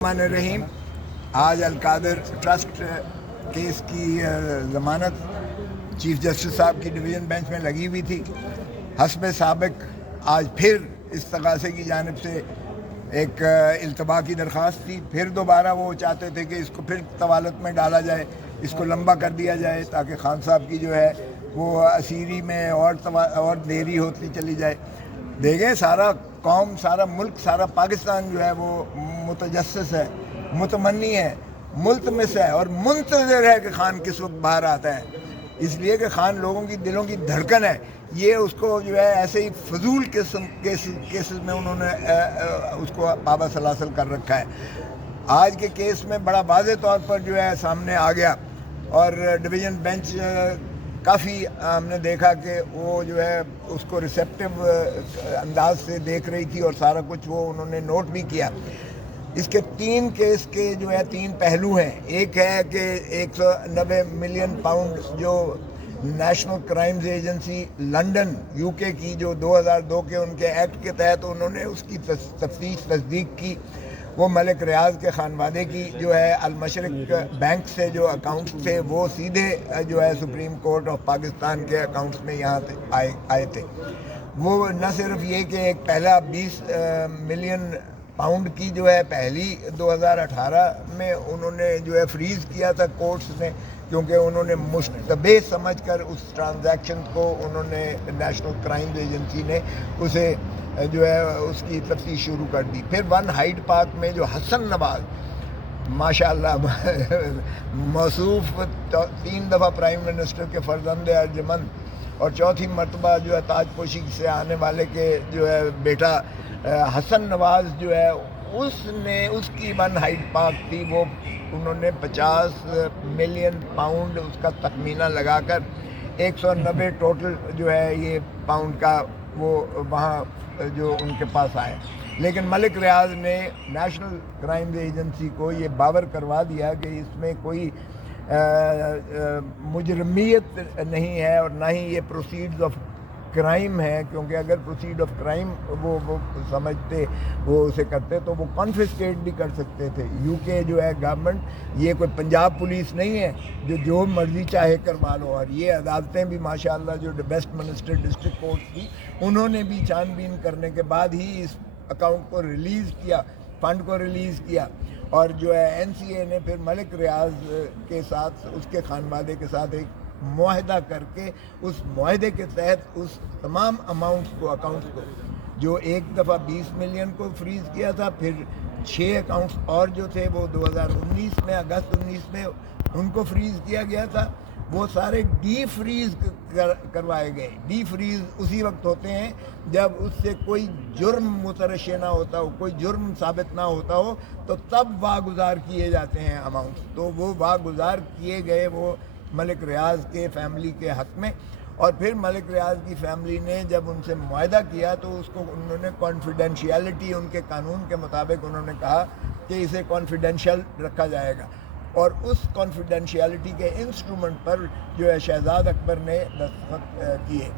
الرحمن الرحیم۔ آج القادر ٹرسٹ کیس کی ضمانت چیف جسٹس صاحب کی ڈویژن بینچ میں لگی ہوئی تھی۔ حسب سابق آج پھر استغاثے کی جانب سے ایک التباء کی درخواست تھی۔ پھر دوبارہ وہ چاہتے تھے کہ اس کو پھر طوالت میں ڈالا جائے، اس کو لمبا کر دیا جائے تاکہ خان صاحب کی جو ہے وہ اسیری میں اور دیری ہوتی چلی جائے۔ دیکھیں، سارا قوم، سارا ملک، سارا پاکستان جو ہے وہ متجسس ہے، متمنی ہے، ملتمس ہے اور منتظر ہے کہ خان کس وقت باہر آتا ہے، اس لیے کہ خان لوگوں کی دلوں کی دھڑکن ہے۔ یہ اس کو جو ہے ایسے ہی فضول کیسز میں انہوں نے اس کو پابند سلاسل کر رکھا ہے۔ آج کے کیس میں بڑا واضح طور پر جو ہے سامنے آ گیا اور ڈویژن بینچ کافی ہم نے دیکھا کہ وہ جو ہے اس کو ریسیپٹیو انداز سے دیکھ رہی تھی اور سارا کچھ وہ انہوں نے نوٹ بھی کیا۔ اس کے تین کیس کے جو ہے تین پہلو ہیں۔ ایک ہے کہ 190 ملین پاؤنڈ جو national crimes agency London you کے کی جو 2002 کے ان کے ایکٹ کے تحت انہوں نے اس کی تفتیش تصدیق کی، وہ ملک ریاض کے خانوادے کی جو ہے المشرق بینک سے جو اکاؤنٹس تھے وہ سیدھے جو ہے سپریم کورٹ آف پاکستان کے اکاؤنٹس میں یہاں آئے تھے۔ وہ نہ صرف یہ کہ ایک پہلا 20 ملین پاؤنڈ کی جو ہے پہلی 2018 میں انہوں نے جو ہے فریز کیا تھا کورٹس نے، کیونکہ انہوں نے مشتبہ سمجھ کر اس ٹرانزیکشن کو انہوں نے نیشنل کرائمز ایجنسی نے اسے جو ہے اس کی تفتیش شروع کر دی۔ پھر ون ہائیڈ پارک میں جو حسن نواز ماشاءاللہ موصوف 3 دفعہ پرائم منسٹر کے فرزند ارجمند اور چوتھی مرتبہ جو ہے تاج پوشی سے آنے والے کے جو ہے بیٹا حسن نواز جو ہے اس کی ون ہائیڈ پارک تھی، وہ انہوں نے 50 ملین پاؤنڈ اس کا تخمینہ لگا کر 190 ٹوٹل جو ہے یہ پاؤنڈ کا وہ وہاں جو ان کے پاس آئے۔ لیکن ملک ریاض نے نیشنل کرائمز ایجنسی کو یہ باور کروا دیا کہ اس میں کوئی مجرمیت نہیں ہے اور نہ ہی یہ پروسیڈز آف کرائم ہے، کیونکہ اگر پروسیڈ آف کرائم وہ سمجھتے وہ اسے کرتے تو وہ کانفسکیٹ بھی کر سکتے تھے۔ یو کے جو ہے گورنمنٹ یہ کوئی پنجاب پولیس نہیں ہے جو مرضی چاہے کروا لو، اور یہ عدالتیں بھی ماشاءاللہ جو ویسٹ منسٹر ڈسٹرکٹ کورٹ تھی انہوں نے بھی چھان بین کرنے کے بعد ہی اس اکاؤنٹ کو ریلیز کیا، فنڈ کو ریلیز کیا، اور جو ہے این سی اے نے پھر ملک ریاض کے ساتھ اس کے خانوادے کے ساتھ ایک معاہدہ کر کے اس معاہدے کے تحت اس تمام اماؤنٹس کو اکاؤنٹس کو جو ایک دفعہ 20 ملین کو فریز کیا تھا، پھر 6 اکاؤنٹس اور جو تھے وہ 2019 میں اگست 19 میں ان کو فریز کیا گیا تھا، وہ سارے ڈی فریز کروائے گئے۔ ڈی فریز اسی وقت ہوتے ہیں جب اس سے کوئی جرم مترشح نہ ہوتا ہو، کوئی جرم ثابت نہ ہوتا ہو، تو تب واگزار کیے جاتے ہیں اماؤنٹس۔ تو وہ واگزار کیے گئے وہ ملک ریاض کے فیملی کے حق میں، اور پھر ملک ریاض کی فیملی نے جب ان سے معاہدہ کیا تو اس کو انہوں نے کانفیڈینشیلٹی ان کے قانون کے مطابق انہوں نے کہا کہ اسے کانفیڈینشیل رکھا جائے گا، اور اس کانفیڈینشیلٹی کے انسٹرومنٹ پر جو ہے شہزاد اکبر نے دستخط کیے،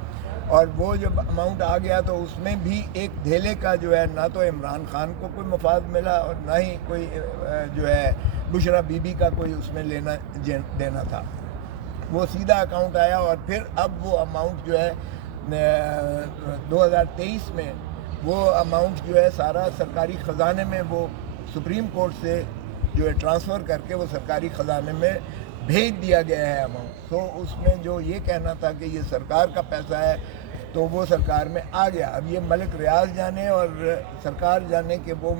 اور وہ جب اماؤنٹ آ گیا تو اس میں بھی ایک دھیلے کا جو ہے نہ تو عمران خان کو کوئی مفاد ملا اور نہ ہی کوئی جو ہے بشرا بی بی کا کوئی اس میں لینا دینا تھا۔ وہ سیدھا اکاؤنٹ آیا، اور پھر اب وہ اماؤنٹ جو ہے 2023 میں وہ اماؤنٹ جو ہے سارا سرکاری خزانے میں وہ سپریم کورٹ سے جو ہے ٹرانسفر کر کے وہ سرکاری خزانے میں بھیج دیا گیا ہے اماؤنٹ۔ تو اس میں جو یہ کہنا تھا کہ یہ سرکار کا پیسہ ہے تو وہ سرکار میں آ گیا۔ اب یہ ملک ریاض جانے اور سرکار جانے کہ وہ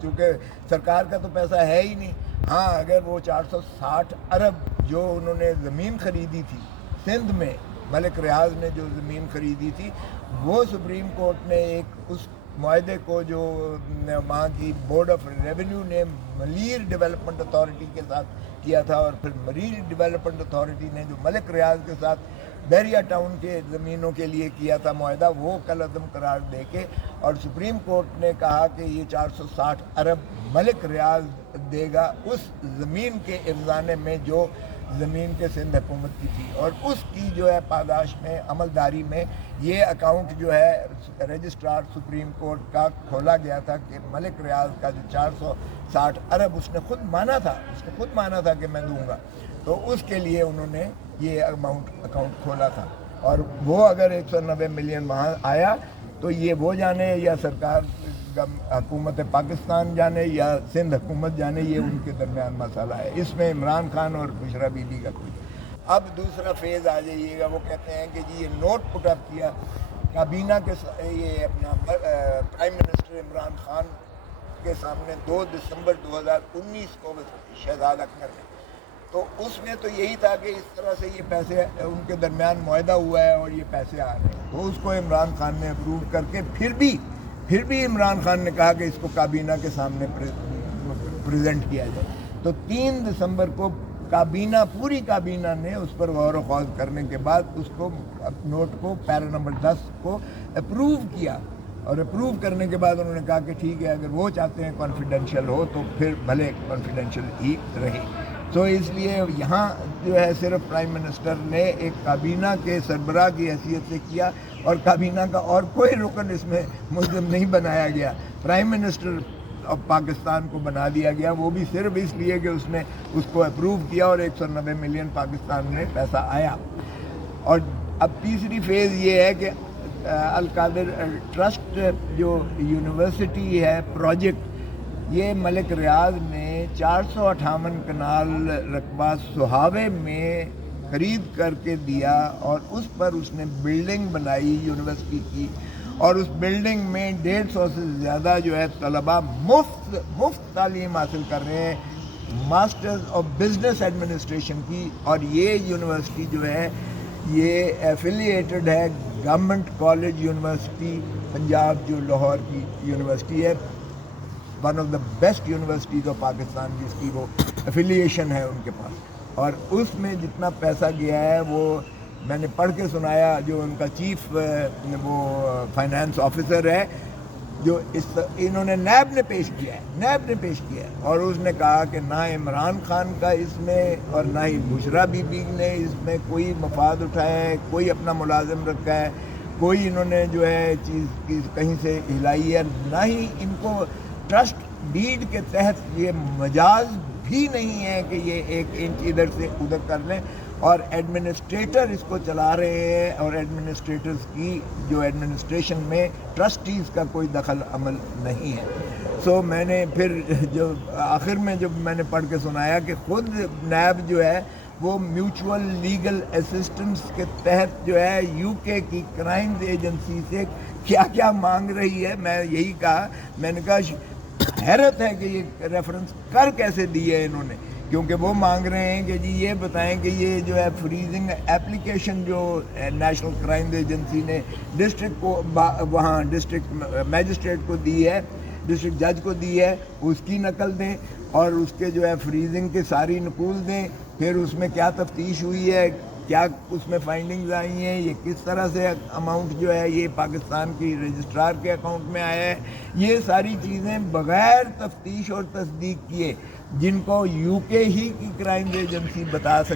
چونکہ سرکار کا تو پیسہ ہے ہی نہیں۔ ہاں، اگر وہ 460 ارب جو انہوں نے زمین خریدی تھی سندھ میں، ملک ریاض نے جو زمین خریدی تھی، وہ سپریم کورٹ نے ایک اس معاہدے کو جو وہاں کی بورڈ آف ریونیو نے ملیر ڈیولپمنٹ اتھارٹی کے ساتھ کیا تھا، اور پھر ملیر ڈیولپمنٹ اتھارٹی نے جو ملک ریاض کے ساتھ بیریا ٹاؤن کے زمینوں کے لیے کیا تھا معاہدہ، وہ کل عدم قرار دے کے، اور سپریم کورٹ نے کہا کہ یہ 460 ارب ملک ریاض دے گا اس زمین کے افزانے میں جو زمین کے سندھ حکومت کی تھی، اور اس کی جو ہے پاداش میں عملداری میں یہ اکاؤنٹ جو ہے رجسٹرار سپریم کورٹ کا کھولا گیا تھا کہ ملک ریاض کا جو 460 ارب اس نے خود مانا تھا کہ میں دوں گا، تو اس کے لیے انہوں نے یہ اکاؤنٹ کھولا تھا، اور وہ اگر 190 ملین وہاں آیا تو یہ وہ جانے یا سرکار حکومت پاکستان جانے یا سندھ حکومت جانے، یہ ان کے درمیان مسئلہ ہے، اس میں عمران خان اور بشرا بی بی کا کوئی۔ اب دوسرا فیز آ جائیے گا، وہ کہتے ہیں کہ جی یہ نوٹ پٹ اپ کیا کابینہ کے یہ اپنا پرائم منسٹر عمران خان کے سامنے 2 دسمبر 2019 کو شہزاد اکبر نے، تو اس میں تو یہی تھا کہ اس طرح سے یہ پیسے ان کے درمیان معاہدہ ہوا ہے اور یہ پیسے آ رہے ہیں، تو اس کو عمران خان نے اپروو کر کے پھر بھی عمران خان نے کہا کہ اس کو کابینہ کے سامنے پریزنٹ کیا جائے، تو 3 دسمبر کو پوری کابینہ نے اس پر غور و خوض کرنے کے بعد اس کو نوٹ کو پیرا نمبر 10 کو اپروو کیا، اور اپروو کرنے کے بعد انہوں نے کہا کہ ٹھیک ہے، اگر وہ چاہتے ہیں کانفیڈینشیل ہو تو پھر بھلے کانفیڈینشیل ہی رہے۔ تو اس لیے یہاں جو ہے صرف پرائم منسٹر نے ایک کابینہ کے سربراہ کی حیثیت سے کیا، اور کابینہ کا اور کوئی رکن اس میں ملزم نہیں بنایا گیا، پرائم منسٹر آف پاکستان کو بنا دیا گیا، وہ بھی صرف اس لیے کہ اس نے اس کو اپروو کیا اور 190 ملین پاکستان میں پیسہ آیا۔ اور اب تیسری فیز یہ ہے کہ القادر ٹرسٹ جو یونیورسٹی ہے پروجیکٹ، یہ ملک ریاض میں 458 کنال رقبہ سہاوے میں خرید کر کے دیا، اور اس پر اس نے بلڈنگ بنائی یونیورسٹی کی، اور اس بلڈنگ میں 150 سے زیادہ جو ہے طلباء مفت تعلیم حاصل کر رہے ہیں، ماسٹرز آف بزنس ایڈمنسٹریشن کی، اور یہ یونیورسٹی جو ہے یہ ایفیلیٹڈ ہے گورنمنٹ کالج یونیورسٹی پنجاب جو لاہور کی یونیورسٹی ہے، one of the best universities of Pakistan, جس کی وہ ایفیلیشن ہے ان کے پاس، اور اس میں جتنا پیسہ گیا ہے وہ میں نے پڑھ کے سنایا، جو ان کا چیف وہ فائنانس آفیسر ہے جو انہوں نے نیب نے پیش کیا ہے، اور اس نے کہا کہ نہ عمران خان کا اس میں اور نہ ہی بشرا بی بی نے اس میں کوئی مفاد اٹھایا ہے، کوئی اپنا ملازم رکھا ہے، کوئی انہوں نے جو ہے چیز کہیں سے ہلائی ہے، نہ ہی ان کو ٹرسٹ ڈیڈ کے تحت یہ مجاز بھی نہیں ہے کہ یہ 1 انچ ادھر سے ادھر کر لیں، اور ایڈمنسٹریٹر اس کو چلا رہے ہیں، اور ایڈمنسٹریٹرز کی جو ایڈمنسٹریشن میں ٹرسٹیز کا کوئی دخل عمل نہیں ہے۔ سو میں نے پھر جو آخر میں جب میں نے پڑھ کے سنایا کہ خود نیب جو ہے وہ میوچول لیگل اسسٹنس کے تحت جو ہے یو کے کی کرائمز ایجنسی سے کیا کیا مانگ رہی ہے، میں یہی کہا، میں نے کہا حیرت ہے کہ یہ ریفرنس کر کیسے دی ہے انہوں نے، کیونکہ وہ مانگ رہے ہیں کہ جی یہ بتائیں کہ یہ جو ہے فریزنگ اپلیکیشن جو نیشنل کرائم ایجنسی نے ڈسٹرکٹ کو وہاں ڈسٹرکٹ میجسٹریٹ کو دی ہے، ڈسٹرکٹ جج کو دی ہے، اس کی نقل دیں، اور اس کے جو ہے فریزنگ کے ساری نقول دیں، پھر اس میں کیا تفتیش ہوئی ہے، کیا اس میں فائنڈنگز آئی ہیں، یہ کس طرح سے اماؤنٹ جو ہے یہ پاکستان کی رجسٹرار کے اکاؤنٹ میں آیا ہے، یہ ساری چیزیں بغیر تفتیش اور تصدیق کیے، جن کو یو کے ہی کی کرائم ایجنسی بتا سکتی